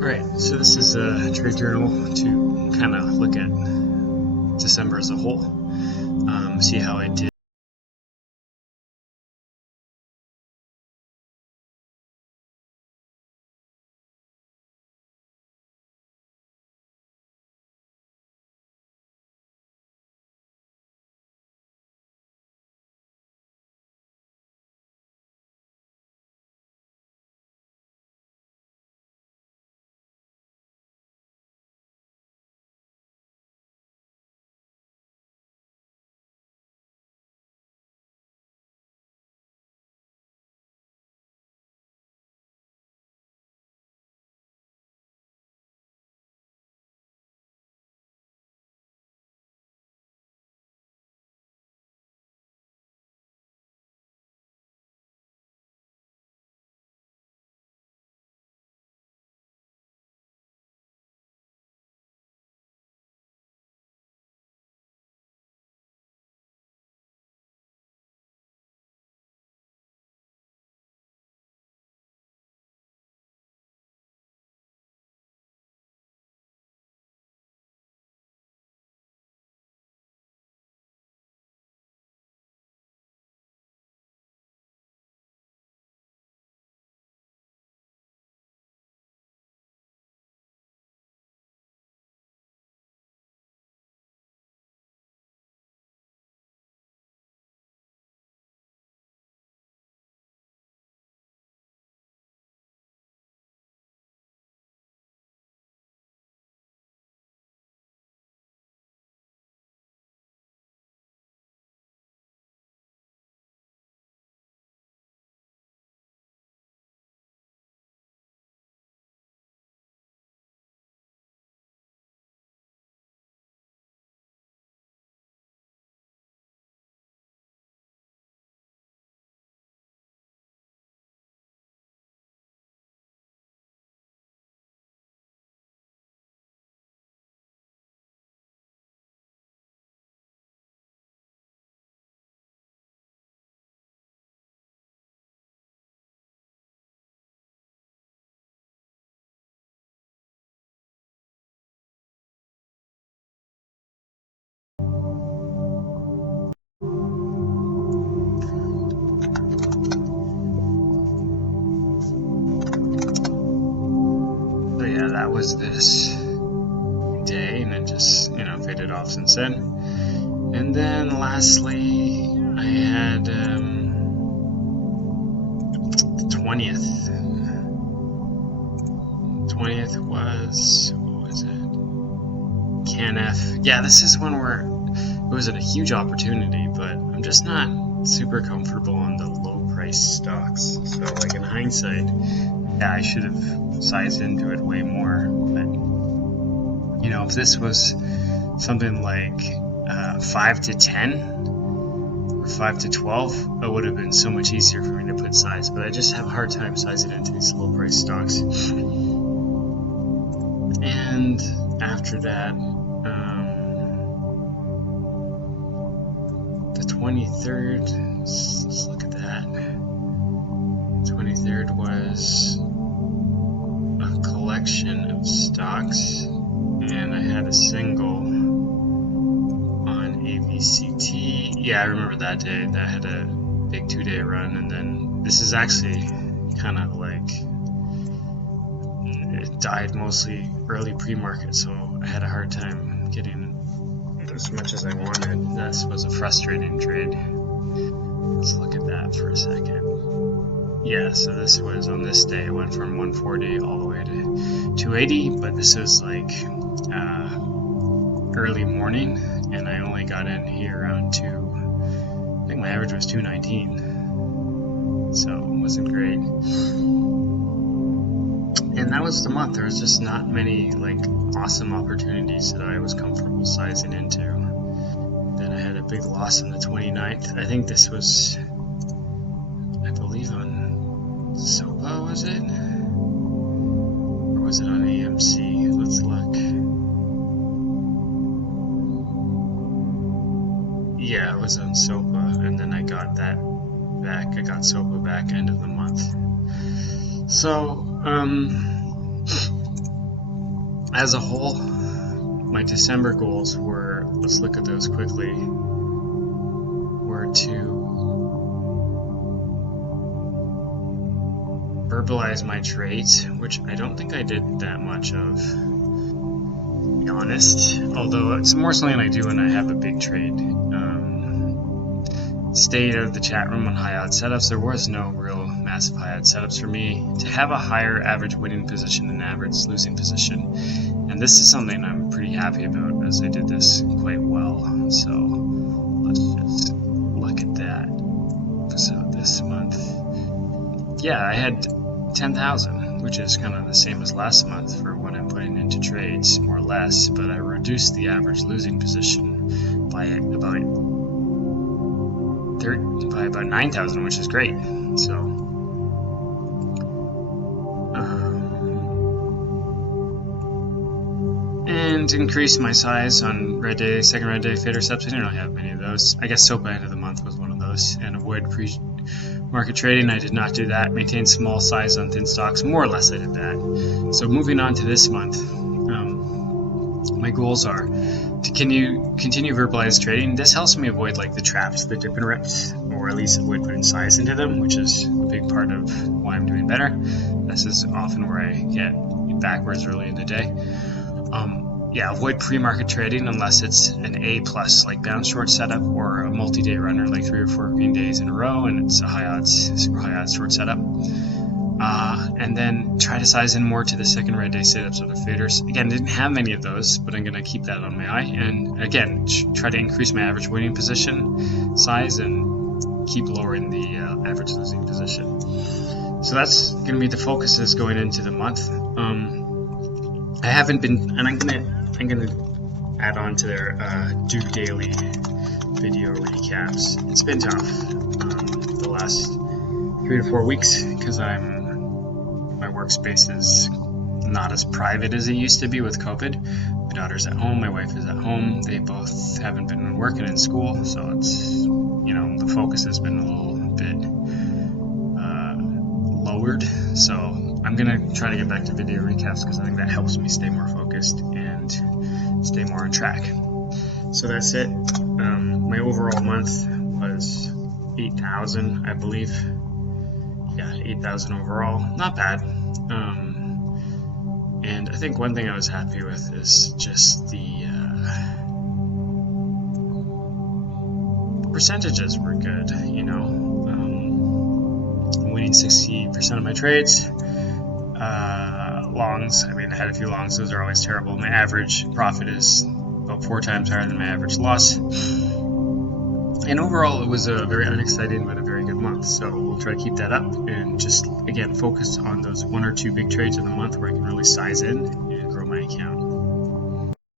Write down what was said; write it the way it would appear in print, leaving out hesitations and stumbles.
Alright, so this is a trade journal to kind of look at December as a whole, see how I did. So yeah, that was this day, and it just, faded off since then. And then lastly, I had the 20th. 20th was, what was it? CanF. Yeah, this is one where it was a huge opportunity, but I'm just not super comfortable on the low price stocks. So like in hindsight, yeah, I should have sized into it way more. But if this was something like 5 to 10 or 5 to 12, it would have been so much easier for me to put size. But I just have a hard time sizing into these low price stocks. And after that, the 23rd, let's look at that. 23rd was a collection of stocks, and I had a single on AVCT. Yeah, I remember that day. That had a big 2-day run, and then this is actually kind of like, it died mostly early pre-market, so I had a hard time getting as much as I wanted. This was a frustrating trade. Let's look at that for a second. Yeah, so this was on this day, it went from 140 all the way to 280, but this was like early morning, and I only got in here around I think my average was 219, so it wasn't great. And that was the month. There was just not many like awesome opportunities that I was comfortable sizing into. Then I had a big loss on the 29th. I think this was, I believe, on SOPA, was it? Or was it on AMC? Let's look. Yeah, it was on SOPA, and then I got that back. I got SOPA back end of the month. So, as a whole, my December goals were, let's look at those quickly, were to verbalize my trades, which I don't think I did that much of, to be honest, although it's more something I do when I have a big trade. Stayed out of the chat room on high odds setups. There was no real massive high odds setups for me. To have a higher average winning position than average losing position, and this is something I'm pretty happy about, as I did this quite well. So let's just look at that. So this month, yeah, I had 10,000, which is kind of the same as last month for what I'm putting into trades, more or less, but I reduced the average losing position by about 9,000, which is great. So and increase my size on red day, second red day fader subs. I don't have many of those. I guess SOPA end of the month was one of those, and avoid pre-market trading. I did not do that. Maintain small size on thin stocks. More or less I did that. So moving on to this month, my goals are to continue verbalized trading. This helps me avoid like the traps, the dip and rips, or at least avoid putting size into them, which is a big part of why I'm doing better. This is often where I get backwards early in the day. Yeah, avoid pre-market trading unless it's an A plus like bounce short setup, or a multi-day runner like 3 or 4 green days in a row and it's a high odds, super high odds short setup. And then try to size in more to the second red day setups or the faders. Again, didn't have many of those, but I'm going to keep that on my eye. And again, try to increase my average winning position size and keep lowering the average losing position. So that's going to be the focuses going into the month. I haven't been, and I'm gonna add on to their do daily video recaps. It's been tough the last 3 to 4 weeks because my workspace is not as private as it used to be with COVID. My daughter's at home, my wife is at home. They both haven't been working in school, so it's, the focus has been a little bit lowered. So I'm gonna try to get back to video recaps because I think that helps me stay more focused and stay more on track. So that's it. My overall month was 8,000, I believe. Yeah, 8,000 overall. Not bad. And I think one thing I was happy with is just the percentages were good. I'm winning 60% of my trades. Longs, I had a few longs, those are always terrible. My average profit is about 4 times higher than my average loss. And overall, it was a very unexciting but a very good month. So we'll try to keep that up and just, again, focus on those 1 or 2 big trades in the month where I can really size in and grow my account.